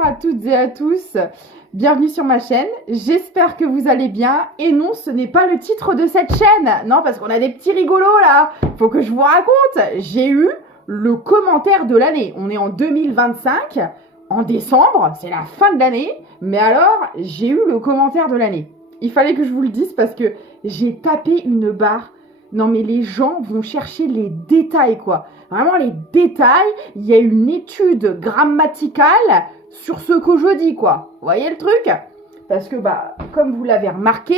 bonjour à toutes et à tous, bienvenue sur ma chaîne, j'espère que vous allez bien, et non ce n'est pas le titre de cette chaîne, non parce qu'on a des petits rigolos là, faut que je vous raconte, j'ai eu le commentaire de l'année, on est en 2025, en décembre, c'est la fin de l'année, mais alors j'ai eu le commentaire de l'année, il fallait que je vous le dise parce que j'ai tapé une barre. Non mais les gens vont chercher les détails quoi. Vraiment les détails, il y a une étude grammaticale sur ce que je dis quoi. Vous voyez le truc? Parce que bah comme vous l'avez remarqué,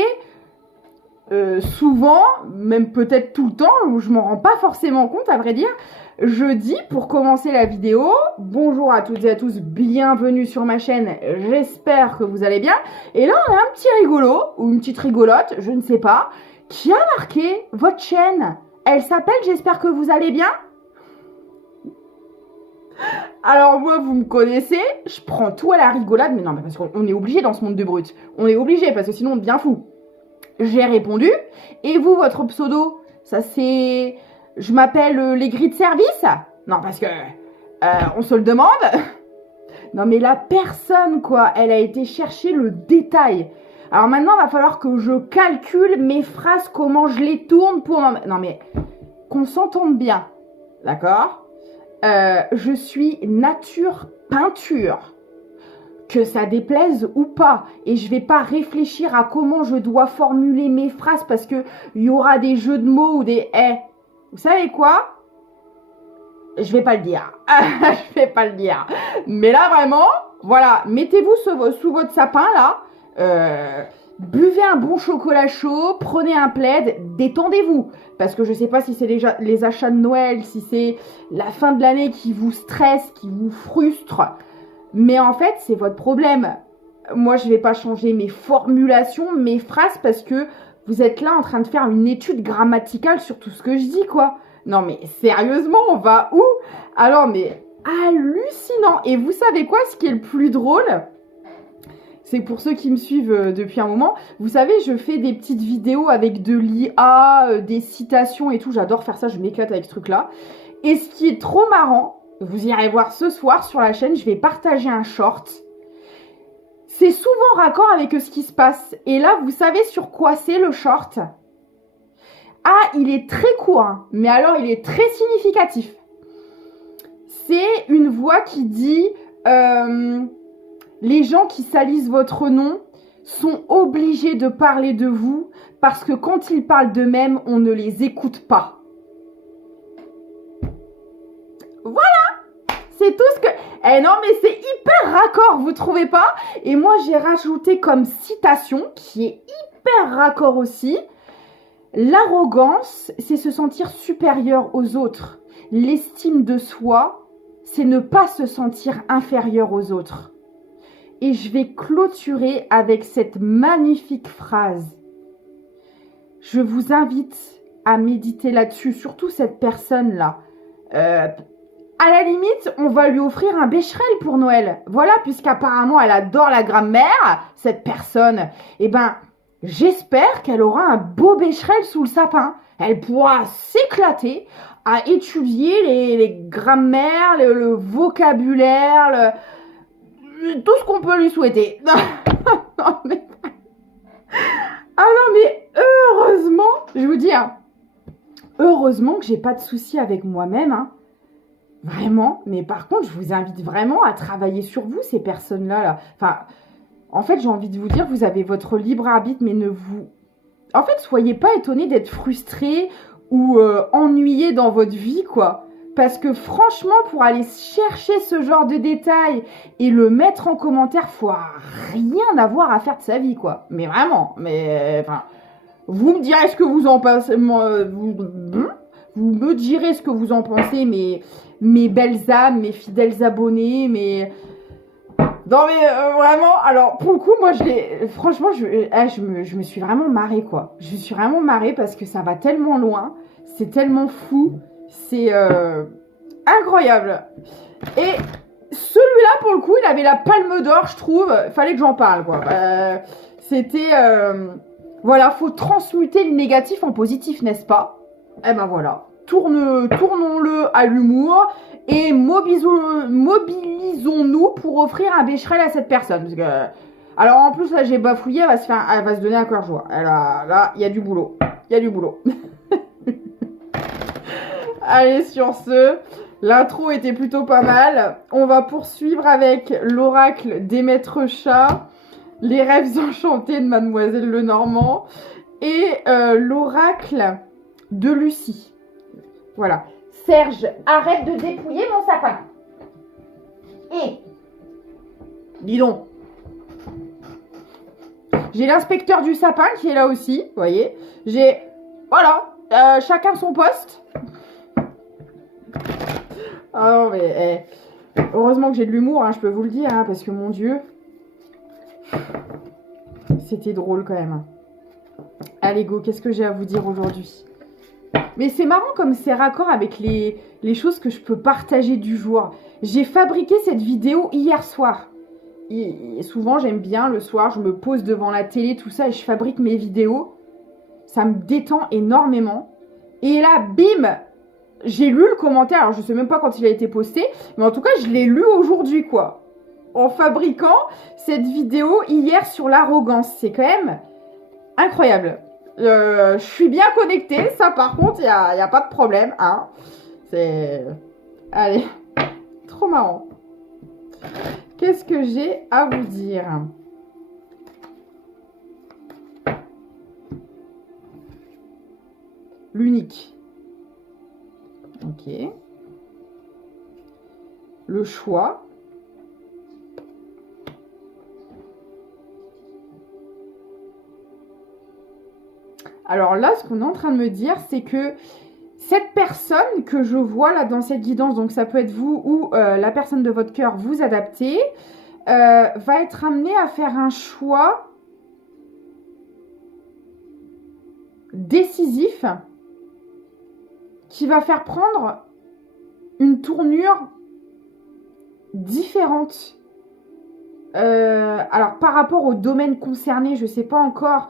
souvent, même peut-être tout le temps, où je m'en rends pas forcément compte à vrai dire, je dis pour commencer la vidéo, bonjour à toutes et à tous, bienvenue sur ma chaîne, j'espère que vous allez bien. Et là on a un petit rigolo, ou une petite rigolote, je ne sais pas, qui a marqué votre chaîne. Elle s'appelle j'espère que vous allez bien. Alors moi vous me connaissez, je prends tout à la rigolade, mais non mais parce qu'on est obligé dans ce monde de brut. On est obligé parce que sinon on devient fou. J'ai répondu. Et vous votre pseudo, ça c'est... Je m'appelle les grilles de service. Non parce que... on se le demande. Non mais la personne quoi, elle a été chercher le détail. Alors maintenant, il va falloir que je calcule mes phrases, comment je les tourne pour... Non mais, qu'on s'entende bien, d'accord? Je suis nature peinture, que ça déplaise ou pas. Et je vais pas réfléchir à comment je dois formuler mes phrases parce que il y aura des jeux de mots ou des... vous savez quoi? Je vais pas le dire. Je vais pas le dire. Mais là, vraiment, voilà, mettez-vous sous votre sapin, là. Buvez un bon chocolat chaud, prenez un plaid, détendez-vous. Parce que je sais pas si c'est les achats de Noël, si c'est la fin de l'année qui vous stresse, qui vous frustre. Mais en fait, c'est votre problème. Moi, je vais pas changer mes formulations, mes phrases, parce que vous êtes là en train de faire une étude grammaticale sur tout ce que je dis, quoi. Non mais sérieusement, on va où? Alors mais hallucinant. Et vous savez quoi, ce qui est le plus drôle? C'est pour ceux qui me suivent depuis un moment. Vous savez, je fais des petites vidéos avec de l'IA, des citations et tout. J'adore faire ça, je m'éclate avec ce truc-là. Et ce qui est trop marrant, vous irez voir ce soir sur la chaîne, je vais partager un short. C'est souvent raccord avec ce qui se passe. Et là, vous savez sur quoi c'est le short? Ah, il est très court, hein, mais alors il est très significatif. C'est une voix qui dit... les gens qui salissent votre nom sont obligés de parler de vous parce que quand ils parlent d'eux-mêmes, on ne les écoute pas. Voilà, c'est tout ce que... Eh non, mais c'est hyper raccord, vous trouvez pas? Et moi, j'ai rajouté comme citation, qui est hyper raccord aussi, l'arrogance, c'est se sentir supérieur aux autres. L'estime de soi, c'est ne pas se sentir inférieur aux autres. Et je vais clôturer avec cette magnifique phrase. Je vous invite à méditer là-dessus, surtout cette personne-là. À la limite, on va lui offrir un Becherel pour Noël. Voilà, puisqu'apparemment, elle adore la grammaire, cette personne. Eh ben, j'espère qu'elle aura un beau Becherel sous le sapin. Elle pourra s'éclater à étudier les grammaires, le vocabulaire, tout ce qu'on peut lui souhaiter. Non, mais... Ah non, mais heureusement, je vous dis, hein, heureusement que j'ai pas de soucis avec moi-même, hein. Vraiment. Mais par contre, je vous invite vraiment à travailler sur vous, ces personnes-là. Là. Enfin, en fait, j'ai envie de vous dire, vous avez votre libre arbitre, mais ne vous... En fait, soyez pas étonnés d'être frustrés ou ennuyés dans votre vie, quoi. Parce que franchement, pour aller chercher ce genre de détails et le mettre en commentaire, faut rien avoir à faire de sa vie, quoi. Mais vraiment, mais enfin, vous me direz ce que vous en pensez, vous me direz ce que vous en pensez, mes belles âmes, mes fidèles abonnés, non mais vraiment, alors pour le coup, moi franchement, je me suis vraiment marrée, quoi. Je me suis vraiment marrée parce que ça va tellement loin, c'est tellement fou. C'est incroyable. Et celui-là, pour le coup, il avait la palme d'or, je trouve. Fallait que j'en parle, quoi. C'était... voilà, faut transmuter le négatif en positif, n'est-ce pas? Eh ben voilà. Tournons-le à l'humour et mobilisons-nous pour offrir un bécherel à cette personne. Parce que, alors en plus, là, j'ai bafouillé, elle va se donner à cœur joie. Là, il y a du boulot. Il y a du boulot. Allez, sur ce, l'intro était plutôt pas mal. On va poursuivre avec l'oracle des maîtres chats, les rêves enchantés de Mademoiselle Lenormand et l'oracle de Lucie. Voilà. Serge, arrête de dépouiller mon sapin. Et, dis donc, j'ai l'inspecteur du sapin qui est là aussi, vous voyez. Voilà, chacun son poste. Ah non, mais heureusement que j'ai de l'humour, hein, je peux vous le dire, hein, parce que mon Dieu, c'était drôle quand même. Allez, go, qu'est-ce que j'ai à vous dire aujourd'hui? Mais c'est marrant comme c'est raccord avec les choses que je peux partager du jour. J'ai fabriqué cette vidéo hier soir. Et souvent, j'aime bien, le soir, je me pose devant la télé, tout ça, et je fabrique mes vidéos. Ça me détend énormément. Et là, bim, j'ai lu le commentaire. Alors, je sais même pas quand il a été posté, mais en tout cas, je l'ai lu aujourd'hui, quoi. En fabriquant cette vidéo hier sur l'arrogance. C'est quand même incroyable. Je suis bien connectée, ça par contre, il n'y a pas de problème, hein. C'est... Allez, trop marrant. Qu'est-ce que j'ai à vous dire? L'unique. Ok. Le choix. Alors là, ce qu'on est en train de me dire, c'est que cette personne que je vois là dans cette guidance, donc ça peut être vous ou la personne de votre cœur, vous adaptez, va être amenée à faire un choix décisif qui va faire prendre une tournure différente. Alors par rapport au domaine concerné, je ne sais pas encore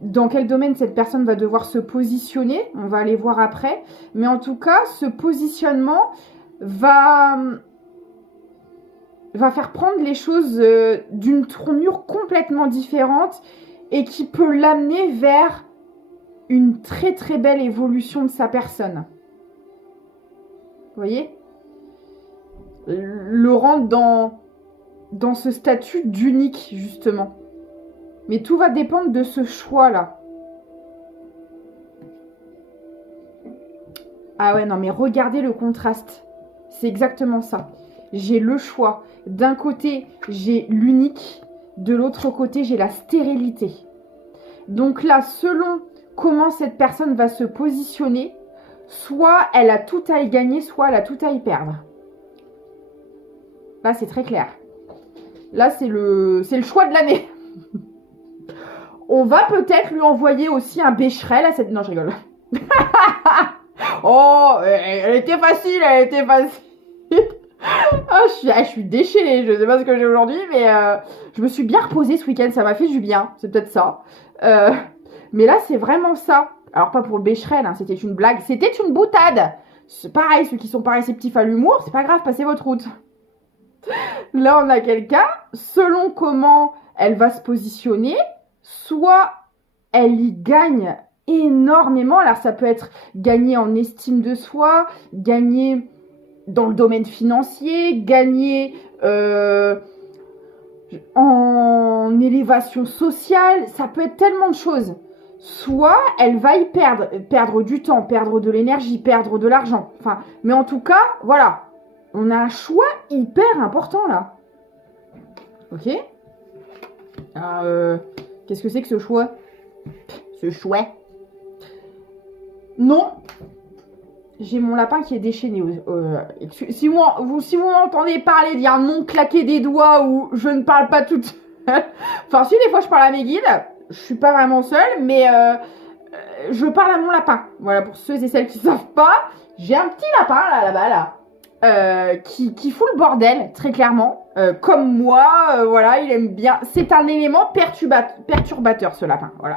dans quel domaine cette personne va devoir se positionner, on va aller voir après, mais en tout cas, ce positionnement va faire prendre les choses d'une tournure complètement différente et qui peut l'amener vers une très très belle évolution de sa personne. Vous voyez? Le rendre dans ce statut d'unique, justement. Mais tout va dépendre de ce choix-là. Ah ouais, non, mais regardez le contraste. C'est exactement ça. J'ai le choix. D'un côté, j'ai l'unique. De l'autre côté, j'ai la stérilité. Donc là, selon comment cette personne va se positionner, soit elle a tout à y gagner, soit elle a tout à y perdre. Là, c'est très clair. Là, c'est le choix de l'année. On va peut-être lui envoyer aussi un bécherel à cette... Non, je rigole. Oh, elle était facile, elle était facile. Oh, je suis déchaînée, je sais pas ce que j'ai aujourd'hui, mais je me suis bien reposée ce week-end, ça m'a fait du bien, c'est peut-être ça. Mais là, c'est vraiment ça. Alors, pas pour le bécherel, hein, c'était une blague, c'était une boutade. C'est pareil, ceux qui sont pas réceptifs à l'humour, c'est pas grave, passez votre route. Là, on a quelqu'un, selon comment elle va se positionner, soit elle y gagne énormément. Alors, ça peut être gagner en estime de soi, gagner dans le domaine financier, gagner en élévation sociale. Ça peut être tellement de choses. Soit elle va y perdre du temps, perdre de l'énergie, perdre de l'argent. Enfin, mais en tout cas, voilà. On a un choix hyper important là. Ok? Qu'est-ce que c'est que ce choix? Ce choix? Non. J'ai mon lapin qui est déchaîné. Si vous m'entendez parler, dire non, claquer des doigts ou je ne parle pas toute seule. Enfin, si, des fois je parle à mes guides. Je suis pas vraiment seule, mais je parle à mon lapin. Voilà, pour ceux et celles qui ne savent pas. J'ai un petit lapin là-bas, là. Qui fout le bordel, très clairement. Comme moi, voilà, il aime bien. C'est un élément perturbateur, ce lapin, voilà.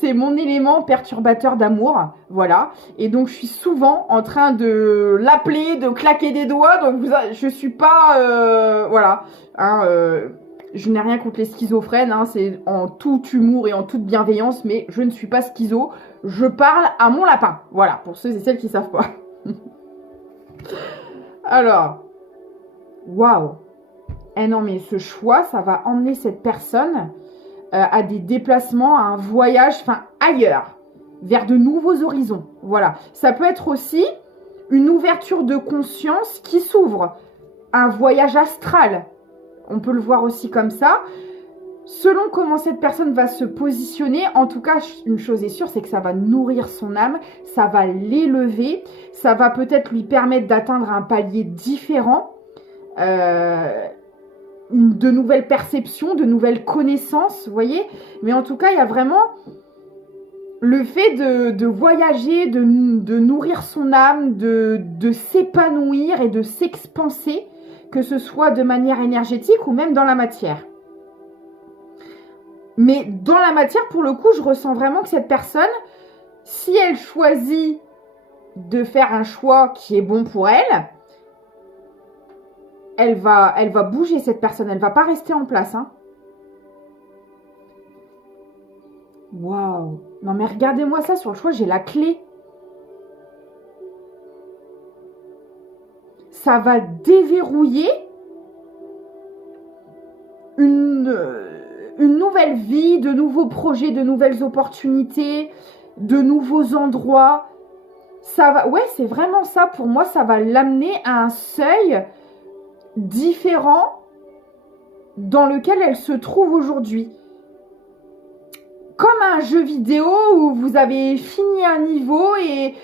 c'est mon élément perturbateur d'amour, voilà. Et donc, je suis souvent en train de l'appeler, de claquer des doigts. Donc, je suis pas, voilà. Hein, je n'ai rien contre les schizophrènes, hein, c'est en tout humour et en toute bienveillance, mais je ne suis pas schizo. Je parle à mon lapin, voilà, pour ceux et celles qui ne savent pas. Alors, waouh. Eh non, mais ce choix, ça va emmener cette personne à des déplacements, à un voyage, enfin ailleurs, vers de nouveaux horizons. Voilà. Ça peut être aussi une ouverture de conscience qui s'ouvre, un voyage astral. On peut le voir aussi comme ça. Selon comment cette personne va se positionner, en tout cas, une chose est sûre, c'est que ça va nourrir son âme, ça va l'élever, ça va peut-être lui permettre d'atteindre un palier différent, de nouvelles perceptions, de nouvelles connaissances, vous voyez. Mais en tout cas, il y a vraiment le fait de voyager, de nourrir son âme, de s'épanouir et de s'expanser, que ce soit de manière énergétique ou même dans la matière. Mais dans la matière, pour le coup, je ressens vraiment que cette personne, si elle choisit de faire un choix qui est bon pour elle, elle va bouger, cette personne. Elle va pas rester en place. Hein. Waouh. Non mais regardez-moi ça sur le choix, j'ai la clé. Ça va déverrouiller une nouvelle vie, de nouveaux projets, de nouvelles opportunités, de nouveaux endroits. Ça va, ouais, c'est vraiment ça. Pour moi, ça va l'amener à un seuil différent dans lequel elle se trouve aujourd'hui. Comme un jeu vidéo où vous avez fini un niveau et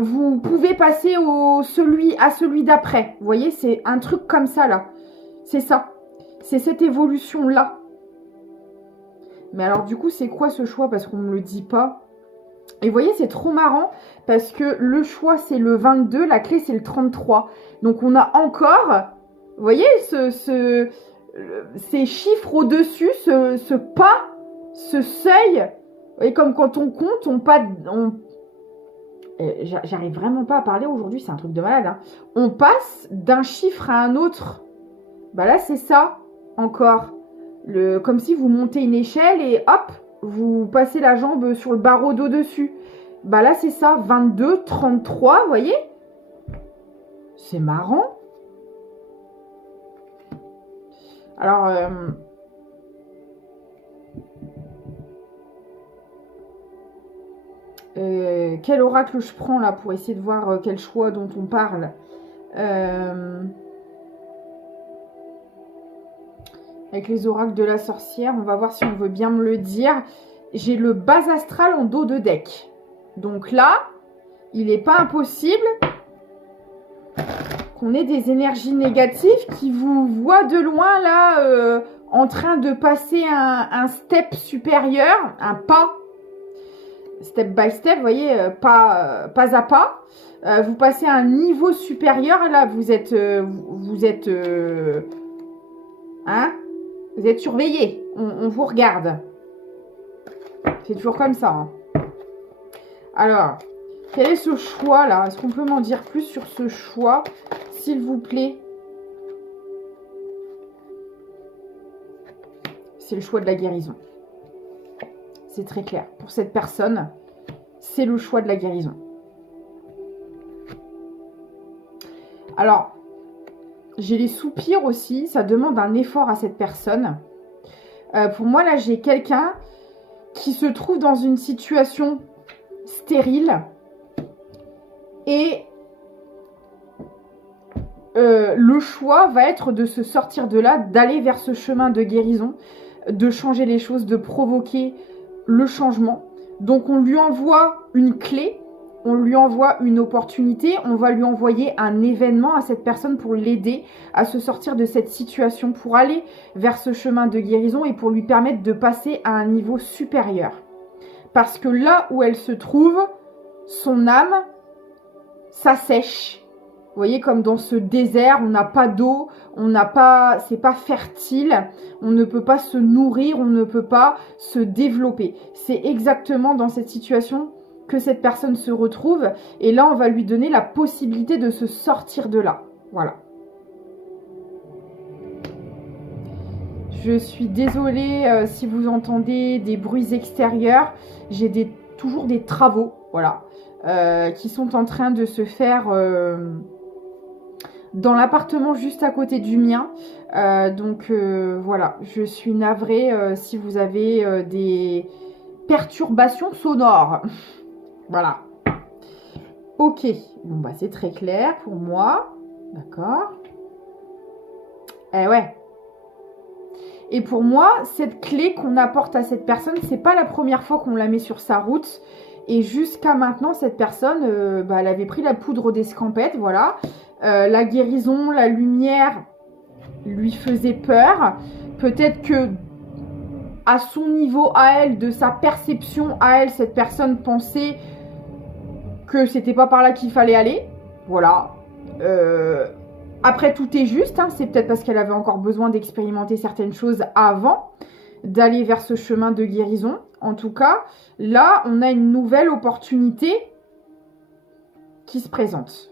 vous pouvez passer à celui d'après. Vous voyez, c'est un truc comme ça là. C'est ça. C'est cette évolution-là. Mais alors du coup, c'est quoi ce choix? Parce qu'on ne me le dit pas. Et vous voyez, c'est trop marrant parce que le choix, c'est le 22, la clé, c'est le 33. Donc on a encore, vous voyez, ces chiffres au-dessus, ce pas, ce seuil. Vous voyez, comme quand on compte, j'arrive vraiment pas à parler aujourd'hui, c'est un truc de malade. Hein. On passe d'un chiffre à un autre. Bah là, c'est ça, encore. Comme si vous montez une échelle et hop, vous passez la jambe sur le barreau d'au-dessus. Bah là, c'est ça, 22, 33, vous voyez? C'est marrant. Alors, quel oracle je prends là pour essayer de voir quel choix dont on parle? Avec les oracles de la sorcière, on va voir si on veut bien me le dire. J'ai le bas astral en dos de deck. Donc là, il n'est pas impossible qu'on ait des énergies négatives qui vous voient de loin là, en train de passer un step supérieur, un pas, step by step, vous voyez, pas à pas. Vous passez à un niveau supérieur, là, vous êtes surveillé, on vous regarde. C'est toujours comme ça. Hein. Alors, quel est ce choix là? Est-ce qu'on peut m'en dire plus sur ce choix, s'il vous plaît? C'est le choix de la guérison. C'est très clair. Pour cette personne, c'est le choix de la guérison. Alors, j'ai les soupirs aussi. Ça demande un effort à cette personne. Pour moi, là, j'ai quelqu'un qui se trouve dans une situation stérile. Et le choix va être de se sortir de là, d'aller vers ce chemin de guérison, de changer les choses, de provoquer le changement. Donc on lui envoie une clé, on lui envoie une opportunité, on va lui envoyer un événement à cette personne pour l'aider à se sortir de cette situation, pour aller vers ce chemin de guérison et pour lui permettre de passer à un niveau supérieur. Parce que là où elle se trouve, son âme s'assèche. Vous voyez, comme dans ce désert, on n'a pas d'eau, c'est pas fertile, on ne peut pas se nourrir, on ne peut pas se développer. C'est exactement dans cette situation que cette personne se retrouve. Et là, on va lui donner la possibilité de se sortir de là. Voilà. Je suis désolée si vous entendez des bruits extérieurs. J'ai toujours des travaux, voilà, qui sont en train de se faire dans l'appartement juste à côté du mien. Donc voilà, je suis navrée si vous avez des perturbations sonores. Voilà. Ok, bon bah c'est très clair pour moi. D'accord. Eh ouais. Et pour moi, cette clé qu'on apporte à cette personne, c'est pas la première fois qu'on la met sur sa route. Et jusqu'à maintenant, cette personne, elle avait pris la poudre d'escampette, voilà. La guérison, la lumière lui faisait peur. Peut-être que à son niveau, à elle, de sa perception à elle, cette personne pensait que c'était pas par là qu'il fallait aller. Voilà. Après, tout est juste, hein. C'est peut-être parce qu'elle avait encore besoin d'expérimenter certaines choses avant d'aller vers ce chemin de guérison. En tout cas, là, on a une nouvelle opportunité qui se présente.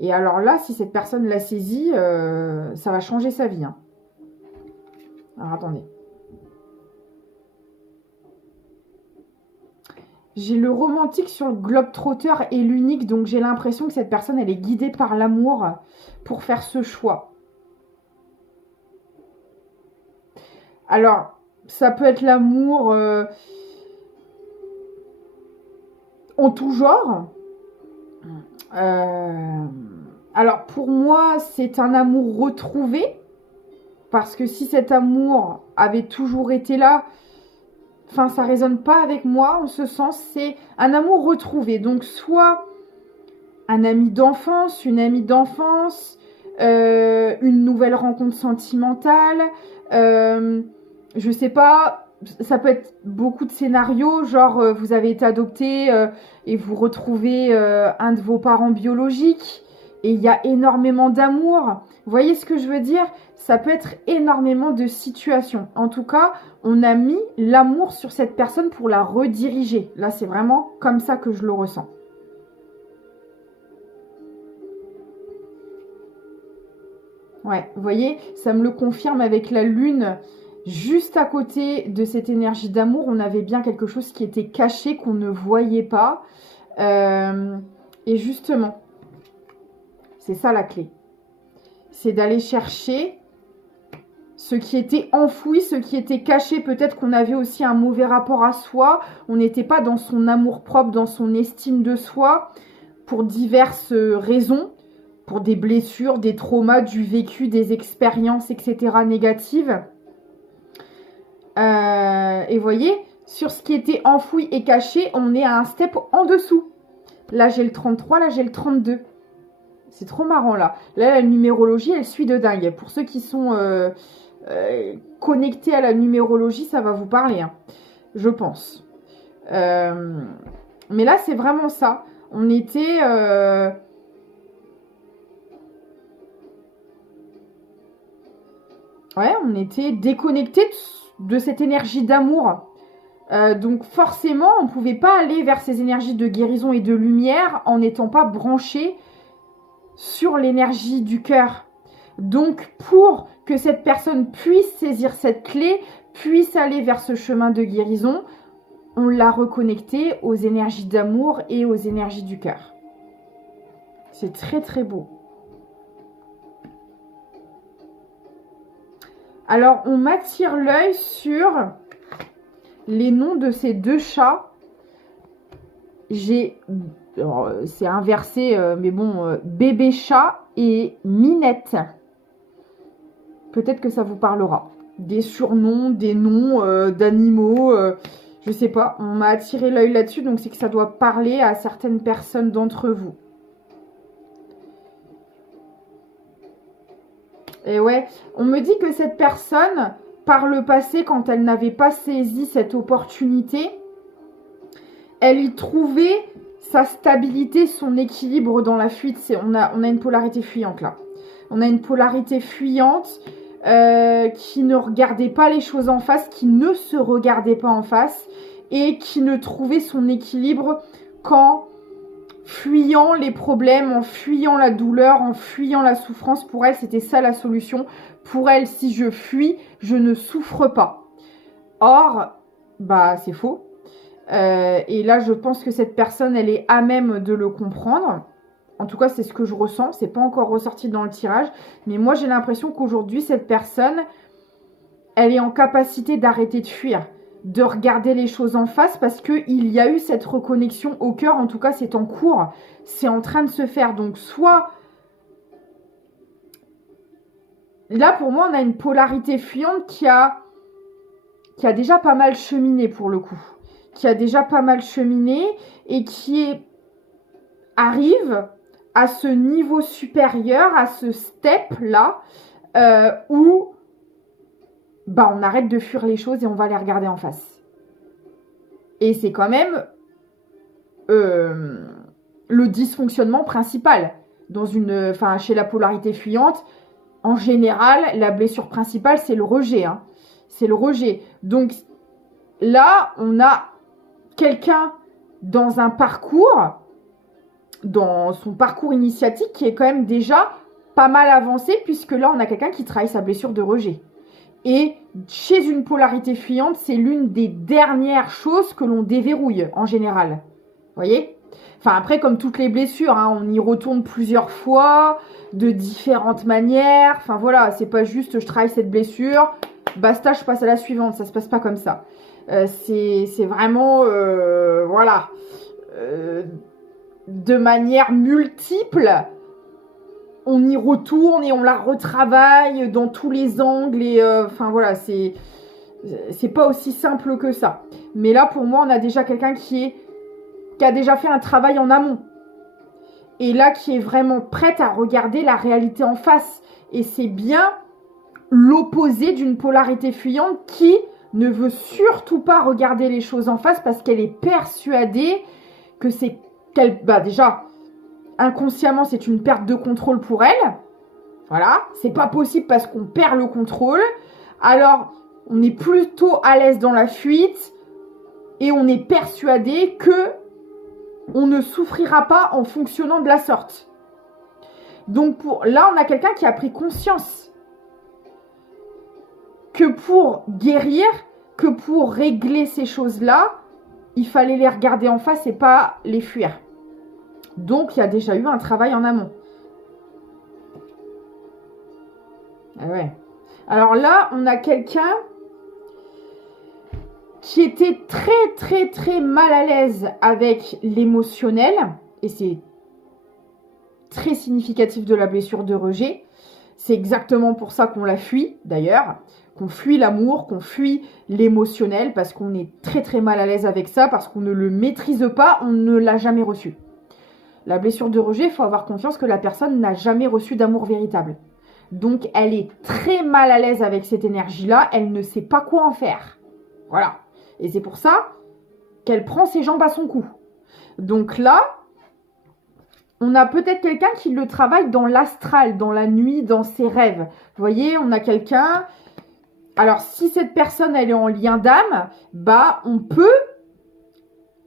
Et alors là, si cette personne l'a saisie, ça va changer sa vie. Hein. Alors, attendez. J'ai le romantique sur le globe-trotter et l'unique, donc j'ai l'impression que cette personne, elle est guidée par l'amour pour faire ce choix. Alors, ça peut être l'amour en tout genre. Alors, pour moi, c'est un amour retrouvé. Parce que si cet amour avait toujours été là, enfin, ça résonne pas avec moi en ce sens. C'est un amour retrouvé. Donc, soit un ami d'enfance, une amie d'enfance, une nouvelle rencontre sentimentale. Je sais pas, ça peut être beaucoup de scénarios. Genre, vous avez été adopté et vous retrouvez un de vos parents biologiques. Et il y a énormément d'amour. Vous voyez ce que je veux dire? Ça peut être énormément de situations. En tout cas, on a mis l'amour sur cette personne pour la rediriger. Là, c'est vraiment comme ça que je le ressens. Ouais, vous voyez, ça me le confirme avec la lune. Juste à côté de cette énergie d'amour, on avait bien quelque chose qui était caché, qu'on ne voyait pas. Et justement, c'est ça la clé. C'est d'aller chercher ce qui était enfoui, ce qui était caché. Peut-être qu'on avait aussi un mauvais rapport à soi. On n'était pas dans son amour-propre, dans son estime de soi, pour diverses raisons. Pour des blessures, des traumas, du vécu, des expériences, etc. négatives. Et voyez, sur ce qui était enfoui et caché, on est à un step en dessous. Là, j'ai le 33, là, j'ai le 32. C'est trop marrant, là. Là, la numérologie, elle suit de dingue. Pour ceux qui sont connectés à la numérologie, ça va vous parler, hein, je pense. Mais là, c'est vraiment ça. On était... Ouais, on était déconnectés de cette énergie d'amour. Donc forcément, on ne pouvait pas aller vers ces énergies de guérison et de lumière en n'étant pas branché sur l'énergie du cœur. Donc pour que cette personne puisse saisir cette clé, puisse aller vers ce chemin de guérison, on l'a reconnecté aux énergies d'amour et aux énergies du cœur. C'est très très beau. Alors, on m'attire l'œil sur les noms de ces deux chats. C'est inversé, mais bon, bébé chat et Minette. Peut-être que ça vous parlera. Des surnoms, des noms d'animaux, je sais pas. On m'a attiré l'œil là-dessus, donc c'est que ça doit parler à certaines personnes d'entre vous. Et ouais, on me dit que cette personne, par le passé, quand elle n'avait pas saisi cette opportunité, elle y trouvait sa stabilité, son équilibre dans la fuite, on a une polarité fuyante là. On a une polarité fuyante qui ne regardait pas les choses en face, qui ne se regardait pas en face et qui ne trouvait son équilibre qu'en fuyant les problèmes, en fuyant la douleur, en fuyant la souffrance. Pour elle, c'était ça la solution. Pour elle, si je fuis, je ne souffre pas. Or, bah c'est faux. Et là, je pense que cette personne, elle est à même de le comprendre. En tout cas, c'est ce que je ressens. C'est pas encore ressorti dans le tirage. Mais moi, j'ai l'impression qu'aujourd'hui, cette personne, elle est en capacité d'arrêter de fuir, de regarder les choses en face parce qu'il y a eu cette reconnexion au cœur. En tout cas, c'est en cours. C'est en train de se faire. Donc, soit... Là, pour moi, on a une polarité fuyante qui a déjà pas mal cheminé pour le coup. Qui a déjà pas mal cheminé et arrive à ce niveau supérieur, à ce step-là, où bah, on arrête de fuir les choses et on va les regarder en face. Et c'est quand même le dysfonctionnement principal. Chez la polarité fuyante, en général, la blessure principale, c'est le rejet. Hein. C'est le rejet. Donc là, on a quelqu'un dans un parcours, dans son parcours initiatique, qui est quand même déjà pas mal avancé, puisque là, on a quelqu'un qui travaille sa blessure de rejet. Et chez une polarité fuyante, c'est l'une des dernières choses que l'on déverrouille, en général. Vous voyez ? Enfin, après, comme toutes les blessures, hein, on y retourne plusieurs fois, de différentes manières. Enfin, voilà, c'est pas juste, je travaille cette blessure, basta, je passe à la suivante. Ça se passe pas comme ça. C'est vraiment, voilà, de manière multiple, on y retourne et on la retravaille dans tous les angles et, enfin voilà, c'est pas aussi simple que ça. Mais là, pour moi, on a déjà quelqu'un qui a déjà fait un travail en amont. Et là, qui est vraiment prête à regarder la réalité en face. Et c'est bien l'opposé d'une polarité fuyante qui ne veut surtout pas regarder les choses en face parce qu'elle est persuadée que déjà, inconsciemment, c'est une perte de contrôle pour elle. Voilà, c'est pas possible parce qu'on perd le contrôle. Alors, on est plutôt à l'aise dans la fuite et on est persuadé que on ne souffrira pas en fonctionnant de la sorte. Donc, là, on a quelqu'un qui a pris conscience que pour guérir, que pour régler ces choses-là, il fallait les regarder en face et pas les fuir. Donc, il y a déjà eu un travail en amont. Ah ouais. Alors là, on a quelqu'un qui était très, très, très mal à l'aise avec l'émotionnel. Et c'est très significatif de la blessure de rejet. C'est exactement pour ça qu'on la fuit, d'ailleurs. Qu'on fuit l'amour, qu'on fuit l'émotionnel, parce qu'on est très très mal à l'aise avec ça, parce qu'on ne le maîtrise pas, on ne l'a jamais reçu. La blessure de rejet, il faut avoir confiance que la personne n'a jamais reçu d'amour véritable. Donc elle est très mal à l'aise avec cette énergie-là, elle ne sait pas quoi en faire. Voilà. Et c'est pour ça qu'elle prend ses jambes à son cou. Donc là, on a peut-être quelqu'un qui le travaille dans l'astral, dans la nuit, dans ses rêves. Vous voyez, on a quelqu'un... Alors, si cette personne, elle est en lien d'âme, bah, on peut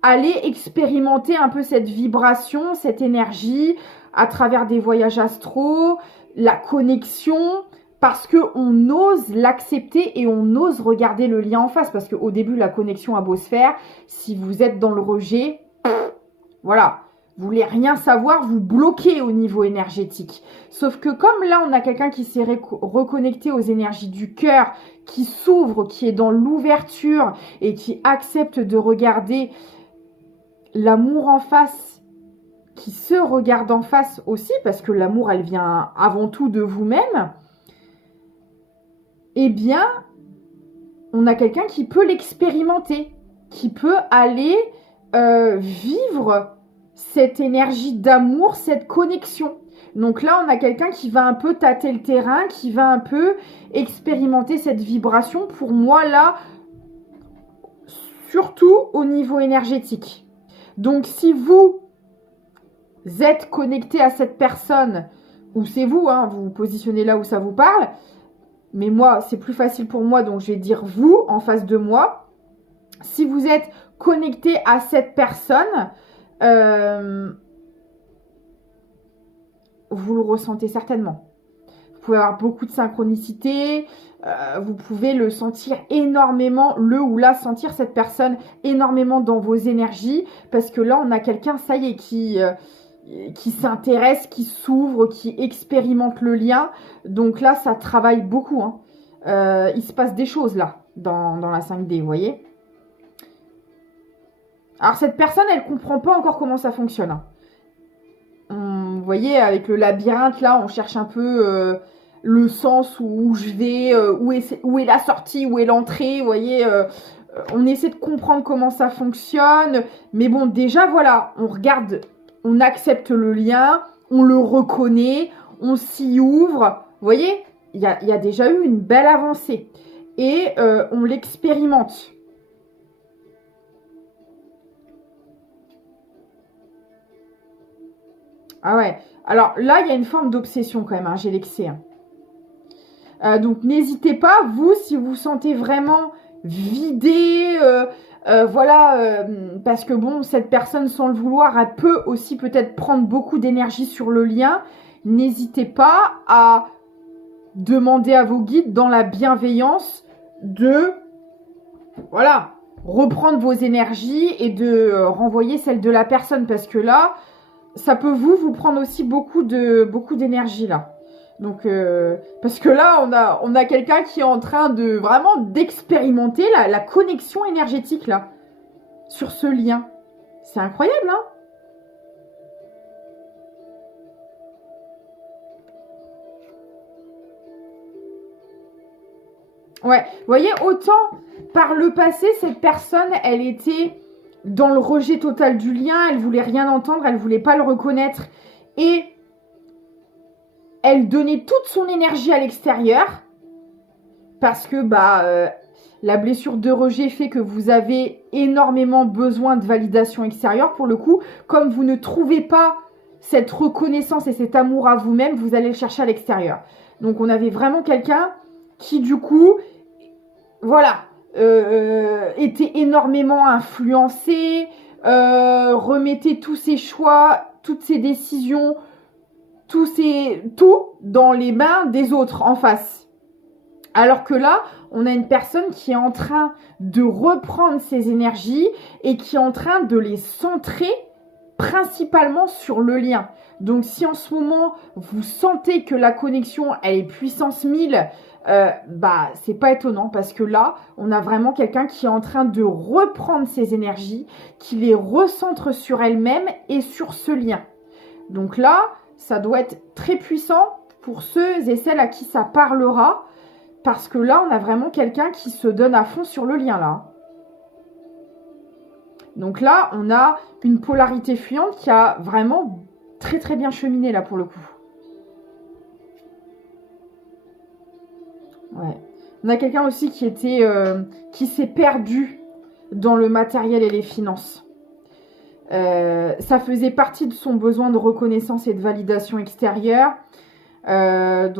aller expérimenter un peu cette vibration, cette énergie, à travers des voyages astraux, la connexion, parce qu'on ose l'accepter et on ose regarder le lien en face. Parce qu'au début, la connexion a beau se faire, si vous êtes dans le rejet, voilà. Vous voulez rien savoir, vous bloquez au niveau énergétique. Sauf que comme là, on a quelqu'un qui s'est reconnecté aux énergies du cœur, qui s'ouvre, qui est dans l'ouverture et qui accepte de regarder l'amour en face, qui se regarde en face aussi, parce que l'amour, elle vient avant tout de vous-même, eh bien, on a quelqu'un qui peut l'expérimenter, qui peut aller vivre cette énergie d'amour, cette connexion. Donc là, on a quelqu'un qui va un peu tâter le terrain, qui va un peu expérimenter cette vibration. Pour moi, là, surtout au niveau énergétique. Donc, si vous, êtes connecté à cette personne, ou c'est vous, hein, vous vous positionnez là où ça vous parle, mais moi, c'est plus facile pour moi, donc je vais dire vous en face de moi. Si vous êtes connecté à cette personne, vous le ressentez certainement. Vous pouvez avoir beaucoup de synchronicité, vous pouvez le sentir énormément, le ou la sentir cette personne énormément dans vos énergies, parce que là on a quelqu'un, ça y est, qui s'intéresse, qui s'ouvre, qui expérimente le lien. Donc là ça travaille beaucoup, hein. Il se passe des choses là dans la 5D, vous voyez. Alors cette personne elle comprend pas encore comment ça fonctionne, hein. Vous voyez, avec le labyrinthe, là, on cherche un peu le sens où je vais, où est la sortie, où est l'entrée, vous voyez. On essaie de comprendre comment ça fonctionne. Mais bon, déjà, voilà, on regarde, on accepte le lien, on le reconnaît, on s'y ouvre. Vous voyez, il y a déjà eu une belle avancée. Et on l'expérimente. Ah ouais. Alors là, il y a une forme d'obsession quand même, hein, j'ai l'excès. Donc n'hésitez pas, vous, si vous sentez vraiment vidé, voilà, parce que bon, cette personne, sans le vouloir, elle peut aussi peut-être prendre beaucoup d'énergie sur le lien. N'hésitez pas à demander à vos guides, dans la bienveillance, de, voilà, reprendre vos énergies et de renvoyer celles de la personne, parce que là, ça peut vous prendre aussi beaucoup d'énergie là. Donc parce que là on a quelqu'un qui est en train de vraiment d'expérimenter la connexion énergétique là sur ce lien. C'est incroyable, hein. Ouais, vous voyez, autant par le passé cette personne, elle était dans le rejet total du lien, elle voulait rien entendre, elle voulait pas le reconnaître et elle donnait toute son énergie à l'extérieur parce que la blessure de rejet fait que vous avez énormément besoin de validation extérieure. Pour le coup, comme vous ne trouvez pas cette reconnaissance et cet amour à vous-même, vous allez le chercher à l'extérieur. Donc on avait vraiment quelqu'un qui du coup, voilà, était énormément influencé, remettait tous ses choix, toutes ses décisions, tout dans les mains des autres en face. Alors que là, on a une personne qui est en train de reprendre ses énergies et qui est en train de les centrer principalement sur le lien. Donc si en ce moment, vous sentez que la connexion, elle est puissance 1000, c'est pas étonnant parce que là, on a vraiment quelqu'un qui est en train de reprendre ses énergies, qui les recentre sur elle-même et sur ce lien. Donc là, ça doit être très puissant pour ceux et celles à qui ça parlera, parce que là, on a vraiment quelqu'un qui se donne à fond sur le lien là. Donc là, on a une polarité fuyante qui a vraiment très très bien cheminé là pour le coup. Ouais. On a quelqu'un aussi qui s'est perdu dans le matériel et les finances. Ça faisait partie de son besoin de reconnaissance et de validation extérieure. Alors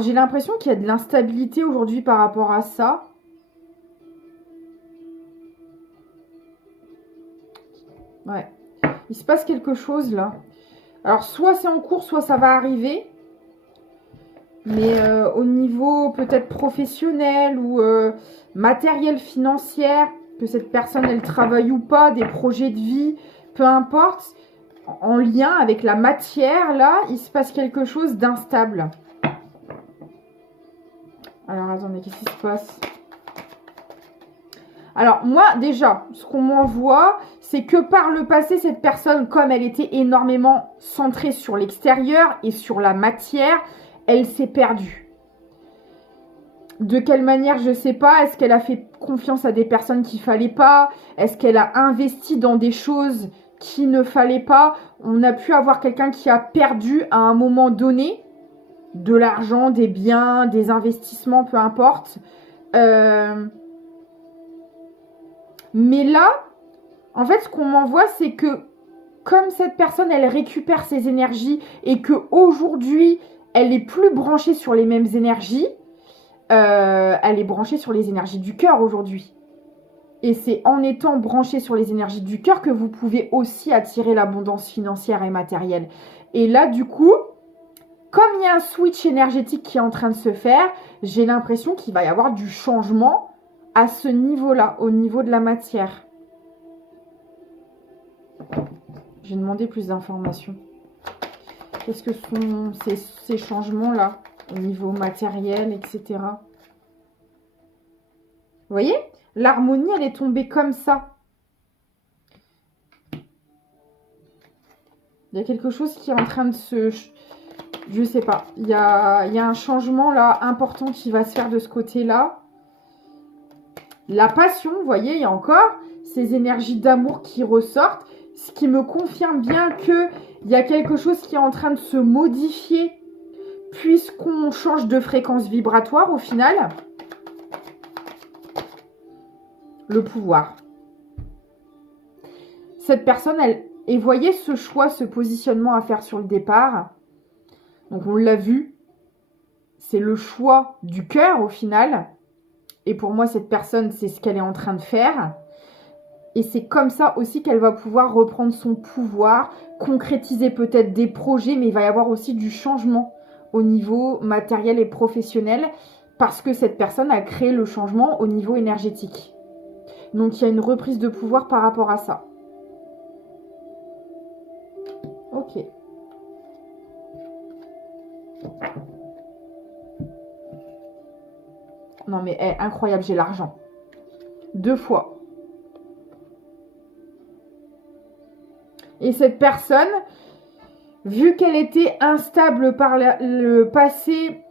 j'ai l'impression qu'il y a de l'instabilité aujourd'hui par rapport à ça. Ouais. Il se passe quelque chose là. Alors soit c'est en cours, soit ça va arriver. Mais au niveau peut-être professionnel ou matériel financier, que cette personne elle travaille ou pas, des projets de vie, peu importe, en lien avec la matière, là, il se passe quelque chose d'instable. Alors attendez, qu'est-ce qui se passe ? Alors moi déjà, ce qu'on m'envoie, c'est que par le passé, cette personne, comme elle était énormément centrée sur l'extérieur et sur la matière, elle s'est perdue. De quelle manière, je ne sais pas. Est-ce qu'elle a fait confiance à des personnes qu'il ne fallait pas? Est-ce qu'elle a investi dans des choses qu'il ne fallait pas? On a pu avoir quelqu'un qui a perdu à un moment donné de l'argent, des biens, des investissements, peu importe. Mais là, En fait, ce qu'on m'envoie, c'est que comme cette personne, elle récupère ses énergies et qu'aujourd'hui, elle est plus branchée sur les mêmes énergies, elle est branchée sur les énergies du cœur aujourd'hui. Et c'est en étant branché sur les énergies du cœur que vous pouvez aussi attirer l'abondance financière et matérielle. Et là, du coup, comme il y a un switch énergétique qui est en train de se faire, j'ai l'impression qu'il va y avoir du changement à ce niveau-là, au niveau de la matière. J'ai demandé plus d'informations. Qu'est-ce que sont ces changements-là, au niveau matériel, etc. Vous voyez ? L'harmonie, elle est tombée comme ça. Il y a quelque chose qui est en train de se... Je sais pas. Il y a un changement là important qui va se faire de ce côté-là. La passion, vous voyez, il y a encore ces énergies d'amour qui ressortent. Ce qui me confirme bien qu'il y a quelque chose qui est en train de se modifier puisqu'on change de fréquence vibratoire au final. Le pouvoir. Cette personne, elle... Et voyez ce choix, ce positionnement à faire sur le départ. Donc on l'a vu. C'est le choix du cœur au final. Et pour moi, cette personne, c'est ce qu'elle est en train de faire. Et c'est comme ça aussi qu'elle va pouvoir reprendre son pouvoir, concrétiser peut-être des projets, mais il va y avoir aussi du changement au niveau matériel et professionnel parce que cette personne a créé le changement au niveau énergétique. Donc il y a une reprise de pouvoir par rapport à ça. Ok. Non mais incroyable, j'ai l'argent. 2 fois. Et cette personne, vu qu'elle était instable par le passé,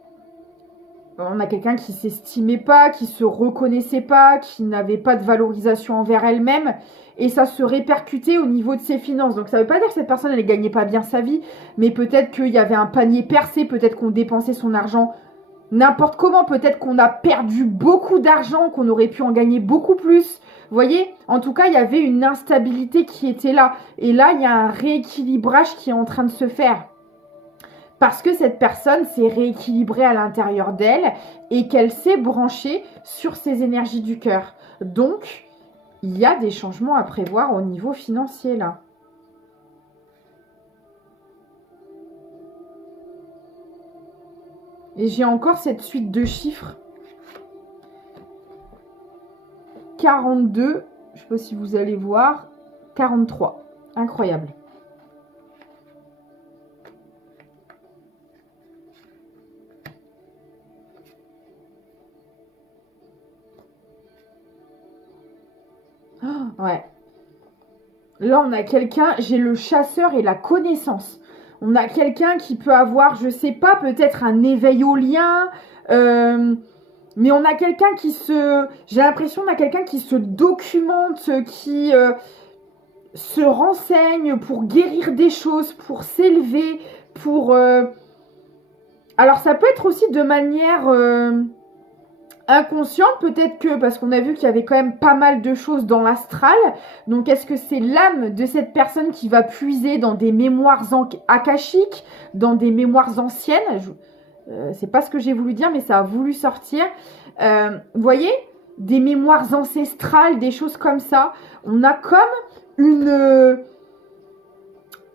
on a quelqu'un qui s'estimait pas, qui se reconnaissait pas, qui n'avait pas de valorisation envers elle-même, et ça se répercutait au niveau de ses finances. Donc ça veut pas dire que cette personne, elle ne gagnait pas bien sa vie, mais peut-être qu'il y avait un panier percé, peut-être qu'on dépensait son argent n'importe comment, peut-être qu'on a perdu beaucoup d'argent, qu'on aurait pu en gagner beaucoup plus. Vous voyez, en tout cas, il y avait une instabilité qui était là. Et là, il y a un rééquilibrage qui est en train de se faire. Parce que cette personne s'est rééquilibrée à l'intérieur d'elle et qu'elle s'est branchée sur ses énergies du cœur. Donc, il y a des changements à prévoir au niveau financier là. Et j'ai encore cette suite de chiffres. 42, je ne sais pas si vous allez voir, 43. Incroyable. Oh, ouais. Là, on a quelqu'un, j'ai le chasseur et la connaissance. On a quelqu'un qui peut avoir, je sais pas, peut-être un éveil au lien, mais on a quelqu'un qui se... J'ai l'impression qu'on a quelqu'un qui se documente, qui se renseigne pour guérir des choses, pour s'élever, pour... Alors, ça peut être aussi de manière inconsciente, peut-être que, parce qu'on a vu qu'il y avait quand même pas mal de choses dans l'astral. Donc, est-ce que c'est l'âme de cette personne qui va puiser dans des mémoires akashiques, dans des mémoires anciennes? C'est pas ce que j'ai voulu dire, mais ça a voulu sortir. Vous voyez, des mémoires ancestrales, des choses comme ça. On a comme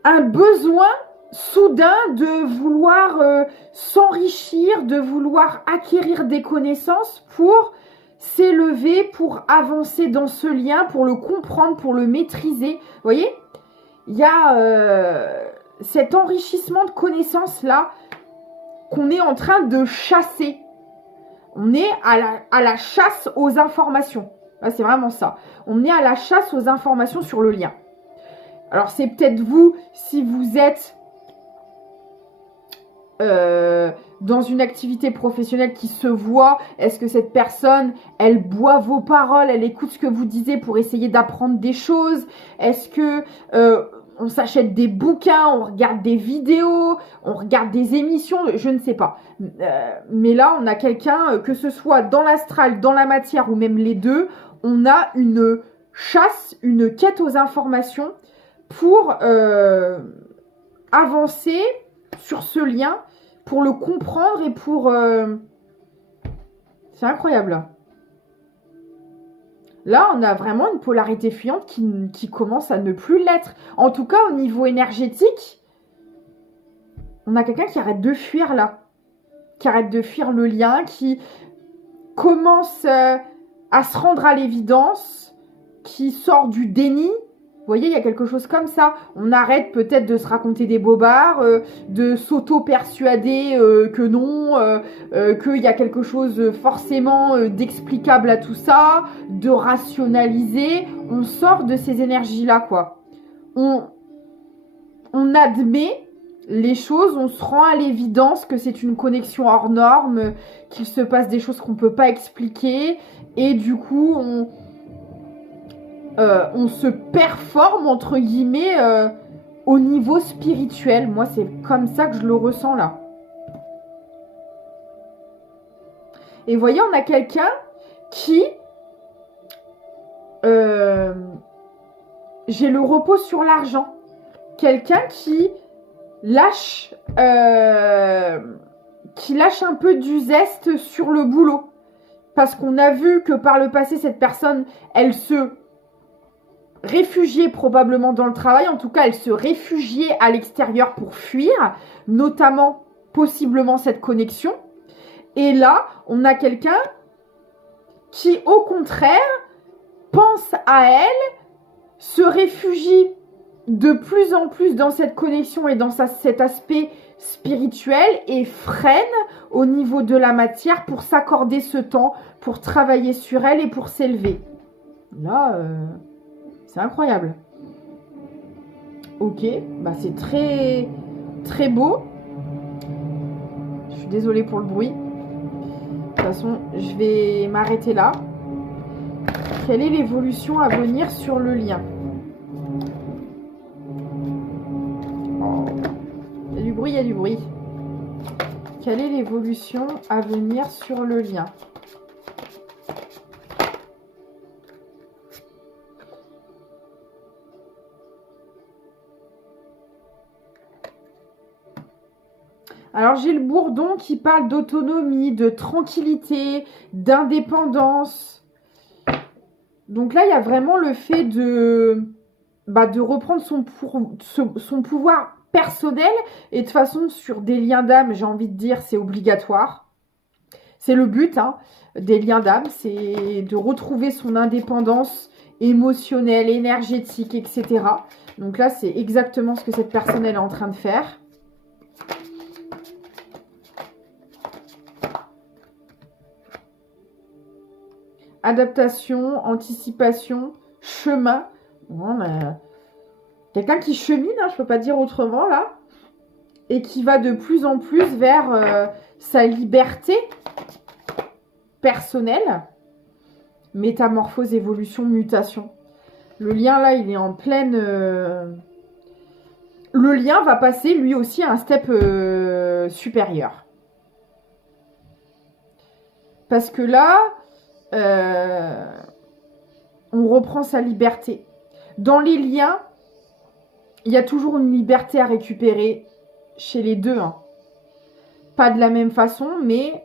un besoin soudain de vouloir s'enrichir, de vouloir acquérir des connaissances pour s'élever, pour avancer dans ce lien, pour le comprendre, pour le maîtriser. Vous voyez, il y a cet enrichissement de connaissances là qu'on est en train de chasser. On est à la chasse aux informations. Là, c'est vraiment ça. On est à la chasse aux informations sur le lien. Alors, c'est peut-être vous, si vous êtes dans une activité professionnelle qui se voit, est-ce que cette personne, elle boit vos paroles, elle écoute ce que vous disiez pour essayer d'apprendre des choses? Est-ce que on s'achète des bouquins, on regarde des vidéos, on regarde des émissions, je ne sais pas. Mais là, on a quelqu'un, que ce soit dans l'astral, dans la matière ou même les deux, on a une chasse une quête aux informations pour avancer sur ce lien, pour le comprendre et pour... C'est incroyable. Là, on a vraiment une polarité fuyante qui commence à ne plus l'être. En tout cas, au niveau énergétique, on a quelqu'un qui arrête de fuir là. Qui arrête de fuir le lien, qui commence à se rendre à l'évidence, qui sort du déni. Vous voyez, il y a quelque chose comme ça. On arrête peut-être de se raconter des bobards, de s'auto-persuader que non, qu'il y a quelque chose forcément d'explicable à tout ça, de rationaliser. On sort de ces énergies-là, quoi. On admet les choses, on se rend à l'évidence que c'est une connexion hors norme, qu'il se passe des choses qu'on ne peut pas expliquer, et du coup, on se performe, entre guillemets, au niveau spirituel. Moi, c'est comme ça que je le ressens là. Et vous voyez, on a quelqu'un qui... j'ai le repos sur l'argent. Quelqu'un qui lâche un peu du zeste sur le boulot. Parce qu'on a vu que par le passé, cette personne, elle se réfugiée probablement dans le travail. En tout cas, elle se réfugiait à l'extérieur pour fuir, notamment, possiblement, cette connexion. Et là, on a quelqu'un qui, au contraire, pense à elle, se réfugie de plus en plus dans cette connexion et dans cet aspect spirituel et freine au niveau de la matière pour s'accorder ce temps, pour travailler sur elle et pour s'élever. Là, c'est incroyable. Ok, bah c'est très très beau. Je suis désolée pour le bruit. De toute façon, je vais m'arrêter là. Quelle est l'évolution à venir sur le lien? Il y a du bruit, il y a du bruit. Quelle est l'évolution à venir sur le lien? Alors, j'ai le bourdon qui parle d'autonomie, de tranquillité, d'indépendance. Donc là, il y a vraiment le fait de reprendre son pouvoir personnel. Et de toute façon, sur des liens d'âme, j'ai envie de dire, c'est obligatoire. C'est le but des liens d'âme, c'est de retrouver son indépendance émotionnelle, énergétique, etc. Donc là, c'est exactement ce que cette personne elle est en train de faire. Adaptation, anticipation, chemin. Bon, quelqu'un qui chemine, je ne peux pas dire autrement là. Et qui va de plus en plus vers sa liberté personnelle. Métamorphose, évolution, mutation. Le lien là, il est en pleine... Le lien va passer lui aussi à un step supérieur. Parce que là... on reprend sa liberté. Dans les liens, il y a toujours une liberté à récupérer chez les deux. Pas de la même façon, mais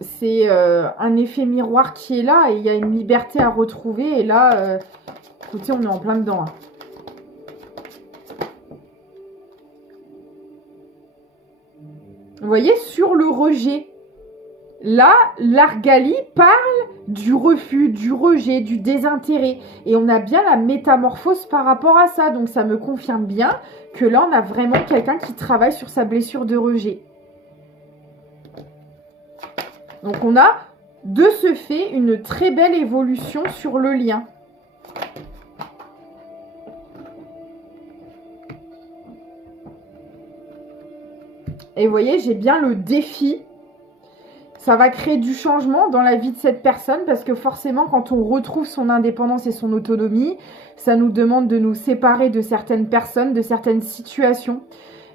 c'est un effet miroir qui est là et il y a une liberté à retrouver. Et là, écoutez, on est en plein dedans. Vous voyez, sur le rejet, là, l'Argali parle du refus, du rejet, du désintérêt. Et on a bien la métamorphose par rapport à ça. Donc ça me confirme bien que là, on a vraiment quelqu'un qui travaille sur sa blessure de rejet. Donc on a, de ce fait, une très belle évolution sur le lien. Et vous voyez, j'ai bien le défi. Ça va créer du changement dans la vie de cette personne parce que forcément, quand on retrouve son indépendance et son autonomie, ça nous demande de nous séparer de certaines personnes, de certaines situations.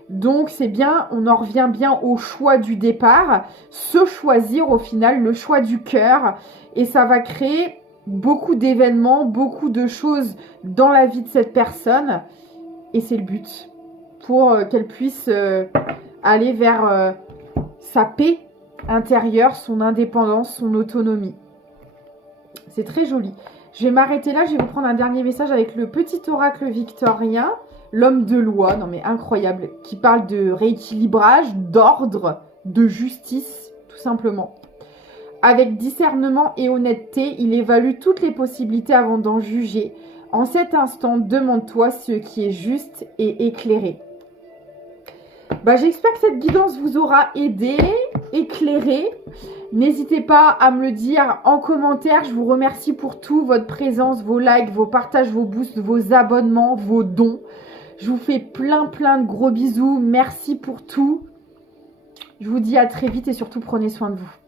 Donc, c'est bien, on en revient bien au choix du départ, se choisir au final, le choix du cœur. Et ça va créer beaucoup d'événements, beaucoup de choses dans la vie de cette personne. Et c'est le but pour qu'elle puisse aller vers sa paix intérieure, son indépendance, son autonomie. C'est très joli. Je vais m'arrêter là, je vais vous prendre un dernier message avec le petit oracle victorien, l'homme de loi, non mais incroyable, qui parle de rééquilibrage, d'ordre, de justice, tout simplement. Avec discernement et honnêteté, il évalue toutes les possibilités avant d'en juger. En cet instant, demande-toi ce qui est juste et éclairé. J'espère que cette guidance vous aura aidé, éclairé. N'hésitez pas à me le dire en commentaire. Je vous remercie pour tout, votre présence, vos likes, vos partages, vos boosts, vos abonnements, vos dons. Je vous fais plein de gros bisous. Merci pour tout. Je vous dis à très vite et surtout prenez soin de vous.